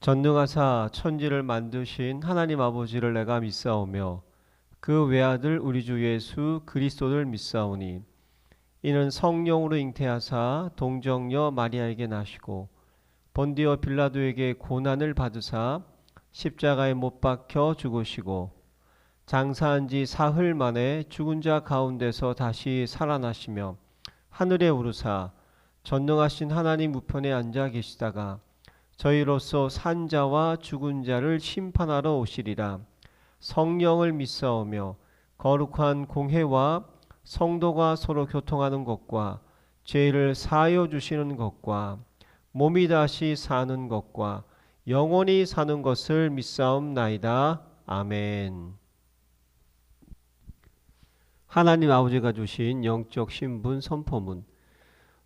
전능하사 천지를 만드신 하나님 아버지를 내가 믿사오며 그 외아들 우리 주 예수 그리스도를 믿사오니 이는 성령으로 잉태하사 동정녀 마리아에게 나시고 본디오 빌라도에게 고난을 받으사 십자가에 못 박혀 죽으시고 장사한 지 사흘 만에 죽은 자 가운데서 다시 살아나시며 하늘에 오르사 전능하신 하나님 우편에 앉아 계시다가 저희로서 산 자와 죽은 자를 심판하러 오시리라. 성령을 믿사오며 거룩한 공회와 성도가 서로 교통하는 것과 죄를 사하여 주시는 것과 몸이 다시 사는 것과 영원히 사는 것을 믿사옵나이다. 아멘. 하나님 아버지가 주신 영적 신분 선포문.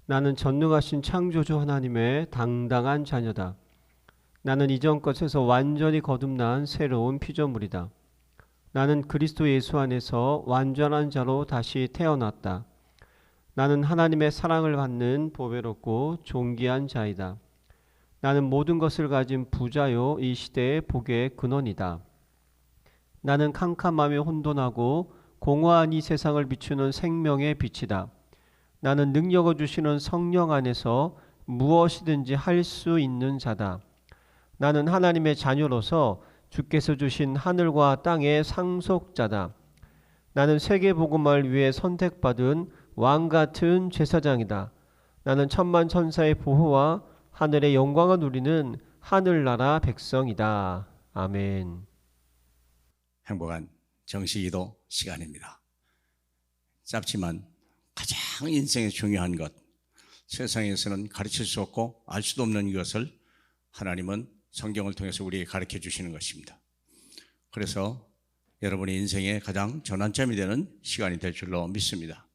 나는 전능하신 창조주 하나님의 당당한 자녀다. 나는 이전 것에서 완전히 거듭난 새로운 피조물이다. 나는 그리스도 예수 안에서 완전한 자로 다시 태어났다. 나는 하나님의 사랑을 받는 보배롭고 존귀한 자이다. 나는 모든 것을 가진 부자요 이 시대의 복의 근원이다. 나는 캄캄하며 혼돈하고 공허한 이 세상을 비추는 생명의 빛이다. 나는 능력을 주시는 성령 안에서 무엇이든지 할 수 있는 자다. 나는 하나님의 자녀로서 주께서 주신 하늘과 땅의 상속자다. 나는 세계복음을 위해 선택받은 왕같은 제사장이다. 나는 천만 천사의 보호와 하늘의 영광을 누리는 하늘나라 백성이다. 아멘. 행복한 정식기도 시간입니다. 짧지만 가장 인생에 중요한 것, 세상에서는 가르칠 수 없고 알 수도 없는 것을 하나님은 성경을 통해서 우리에게 가르쳐 주시는 것입니다. 그래서 여러분의 인생의 가장 전환점이 되는 시간이 될 줄로 믿습니다.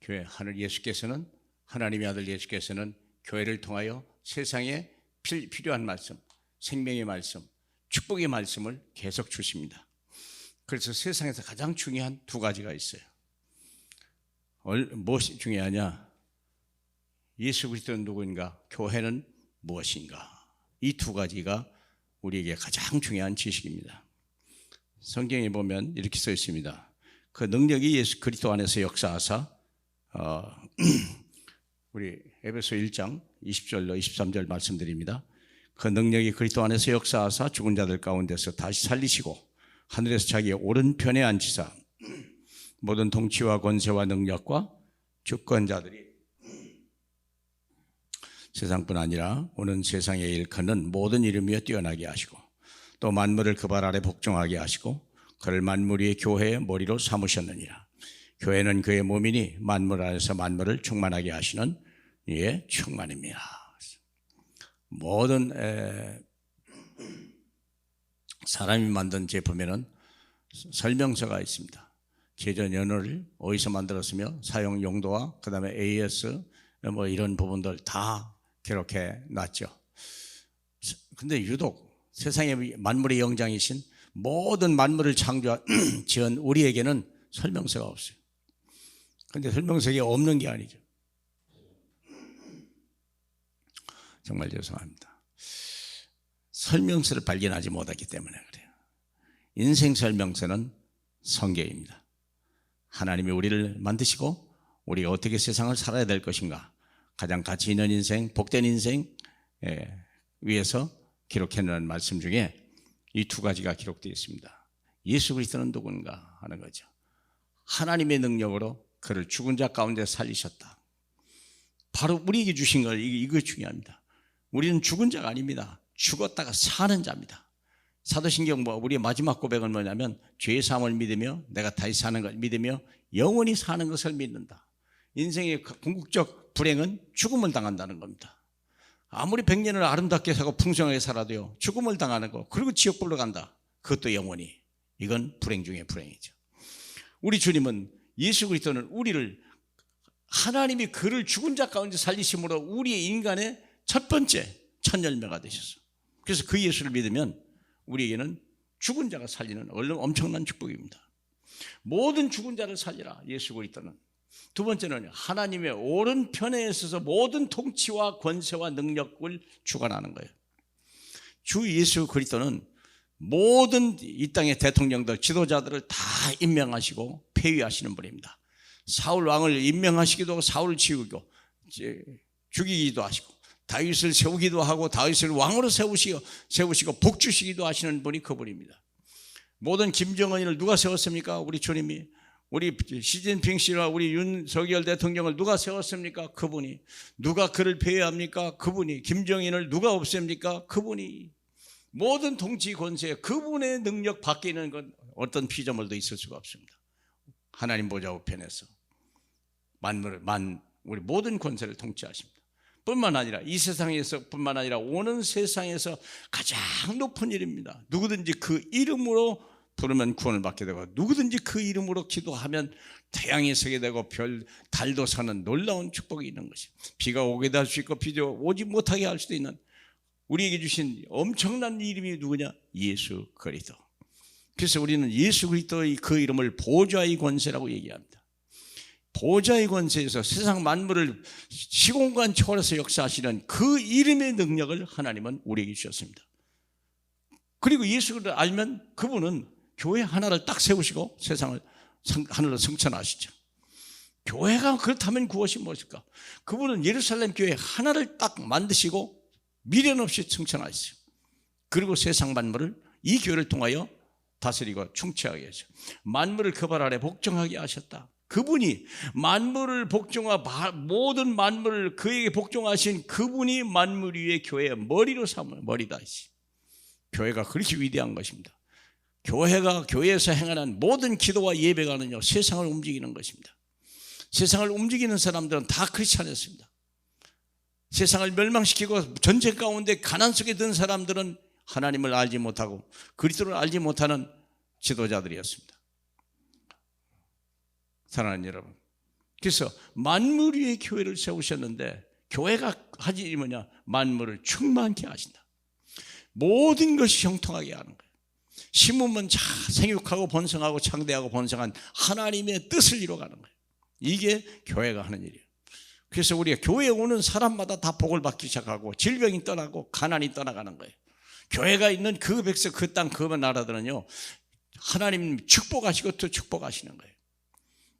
교회 하늘 예수께서는, 하나님의 아들 예수께서는 교회를 통하여 세상에 필요한 말씀, 생명의 말씀, 축복의 말씀을 계속 주십니다. 그래서 세상에서 가장 중요한 두 가지가 있어요. 무엇이 중요하냐? 예수 그리스도는 누구인가? 교회는 무엇인가? 이 두 가지가 우리에게 가장 중요한 지식입니다. 성경에 보면 이렇게 써 있습니다. 그 능력이 예수 그리스도 안에서 역사하사 우리 에베소 1장 20절로 23절 말씀드립니다. 그 능력이 그리스도 안에서 역사하사 죽은 자들 가운데서 다시 살리시고 하늘에서 자기의 오른편에 앉히사 모든 통치와 권세와 능력과 주권자들이 세상뿐 아니라 오는 세상에 일컫는 모든 이름이여 뛰어나게 하시고 또 만물을 그 발 아래 복종하게 하시고 그를 만물 위의 교회의 머리로 삼으셨느니라. 교회는 그의 몸이니 만물 안에서 만물을 충만하게 하시는 이의 충만입니다. 모든 사람이 만든 제품에는 설명서가 있습니다. 제전 연호를 어디서 만들었으며 사용 용도와 그 다음에 AS 뭐 이런 부분들 다 기록해 놨죠. 근데 유독 세상의 만물의 영장이신 모든 만물을 지은 우리에게는 설명서가 없어요. 근데 설명서가 없는 게 아니죠. 정말 죄송합니다. 설명서를 발견하지 못하기 때문에 그래요. 인생 설명서는 성경입니다. 하나님이 우리를 만드시고 우리가 어떻게 세상을 살아야 될 것인가, 가장 가치 있는 인생, 복된 인생 위해서 기록해놓은 말씀 중에 이 두 가지가 기록되어 있습니다. 예수 그리스도는 누군가 하는 거죠. 하나님의 능력으로 그를 죽은 자 가운데 살리셨다. 바로 우리에게 주신 걸, 이거 중요합니다. 우리는 죽은 자가 아닙니다. 죽었다가 사는 자입니다. 사도신경 우리의 마지막 고백은 뭐냐면 죄의 사함을 믿으며 내가 다시 사는 걸 믿으며 영원히 사는 것을 믿는다. 인생의 궁극적 불행은 죽음을 당한다는 겁니다. 아무리 100년을 아름답게 살고 풍성하게 살아도요, 죽음을 당하는 거, 그리고 지옥불로 간다. 그것도 영원히. 이건 불행 중에 불행이죠. 우리 주님은, 예수 그리스도는 우리를, 하나님이 그를 죽은 자 가운데 살리심으로 우리의 인간의 첫 번째 첫 열매가 되셨어. 그래서 그 예수를 믿으면 우리에게는 죽은 자가 살리는 엄청난 축복입니다. 모든 죽은 자를 살리라, 예수 그리스도는. 두 번째는 하나님의 오른편에 있어서 모든 통치와 권세와 능력을 주관하는 거예요. 주 예수 그리스도는 모든 이 땅의 대통령들, 지도자들을 다 임명하시고 폐위하시는 분입니다. 사울 왕을 임명하시기도 하고 사울을 치우고 죽이기도 하시고 다윗을 세우기도 하고 다윗을 왕으로 세우시고 복 주시기도 하시는 분이 그분입니다. 모든 김정은을 누가 세웠습니까? 우리 주님이. 우리 시진핑 씨와 우리 윤석열 대통령을 누가 세웠습니까? 그분이. 누가 그를 폐위합니까? 그분이. 김정인을 누가 없앱니까? 그분이. 모든 통치 권세, 그분의 능력 밖에 있는 건 어떤 피조물도 있을 수가 없습니다. 하나님 보좌 우편에서 우리 모든 권세를 통치하십니다. 뿐만 아니라 이 세상에서 뿐만 아니라 오는 세상에서 가장 높은 일입니다. 누구든지 그 이름으로 부르면 구원을 받게 되고 누구든지 그 이름으로 기도하면 태양이 서게 되고 달도 서는 놀라운 축복이 있는 것입니다. 비가 오게 할 수 있고 비도 오지 못하게 할 수도 있는 우리에게 주신 엄청난 이름이 누구냐? 예수 그리스도. 그래서 우리는 예수 그리스도의 그 이름을 보좌의 권세라고 얘기합니다. 보좌의 권세에서 세상 만물을 시공간 초월해서 역사하시는 그 이름의 능력을 하나님은 우리에게 주셨습니다. 그리고 예수를 알면 그분은 교회 하나를 딱 세우시고 세상을 하늘로 승천하시죠. 교회가 그렇다면 그것이 무엇일까? 그분은 예루살렘 교회 하나를 딱 만드시고 미련 없이 승천하셨어요. 그리고 세상 만물을 이 교회를 통하여 다스리고 충치하게 하죠. 만물을 그 발 아래 복종하게 하셨다. 그분이 만물을 모든 만물을 그에게 복종하신 그분이 만물 위의 교회의 머리로 삼은 머리다. 교회가 그렇게 위대한 것입니다. 교회가 교회에서 행하는 모든 기도와 예배가는요 세상을 움직이는 것입니다. 세상을 움직이는 사람들은 다 크리스찬이었습니다. 세상을 멸망시키고 전쟁 가운데 가난 속에 든 사람들은 하나님을 알지 못하고 그리스도를 알지 못하는 지도자들이었습니다. 사랑하는 여러분, 그래서 만물 위의 교회를 세우셨는데 교회가 하지 일이 뭐냐? 만물을 충만케 하신다. 모든 것이 형통하게 하는 거예요. 심으면 생육하고 번성하고 창대하고 번성한 하나님의 뜻을 이루어가는 거예요. 이게 교회가 하는 일이에요. 그래서 우리가 교회에 오는 사람마다 다 복을 받기 시작하고 질병이 떠나고 가난이 떠나가는 거예요. 교회가 있는 그 백성, 그 땅, 그 나라들은요 하나님 축복하시고 또 축복하시는 거예요.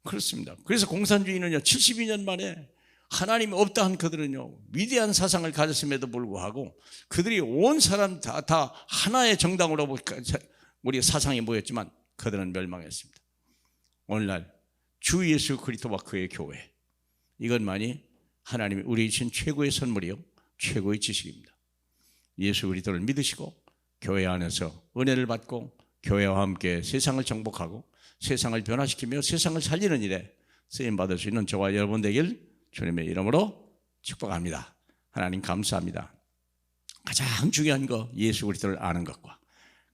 그렇습니다. 그래서 공산주의는요 72년 만에 하나님이 없다 한 그들은요 위대한 사상을 가졌음에도 불구하고 그들이 온 사람 다 하나의 정당으로 우리 사상이 모였지만 그들은 멸망했습니다. 오늘날 주 예수 그리스도와 그의 교회, 이것만이 하나님이 우리에게 주신 최고의 선물이요 최고의 지식입니다. 예수 그리스도를 믿으시고 교회 안에서 은혜를 받고 교회와 함께 세상을 정복하고 세상을 변화시키며 세상을 살리는 일에 쓰임받을 수 있는 저와 여러분 되길 주님의 이름으로 축복합니다. 하나님 감사합니다. 가장 중요한 거 예수 그리스도를 아는 것과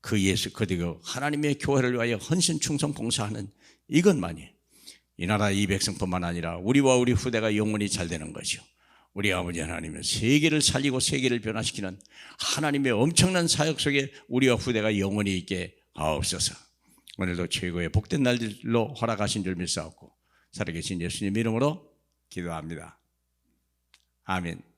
그리고 하나님의 교회를 위하여 헌신 충성 봉사하는 이것만이 이 나라 이 백성뿐만 아니라 우리와 우리 후대가 영원히 잘 되는 것이요 우리 아버지 하나님은 세계를 살리고 세계를 변화시키는 하나님의 엄청난 사역 속에 우리와 후대가 영원히 있게 하옵소서. 오늘도 최고의 복된 날들로 허락하신 줄 믿사옵고 살아계신 예수님 이름으로 기도합니다. 아멘.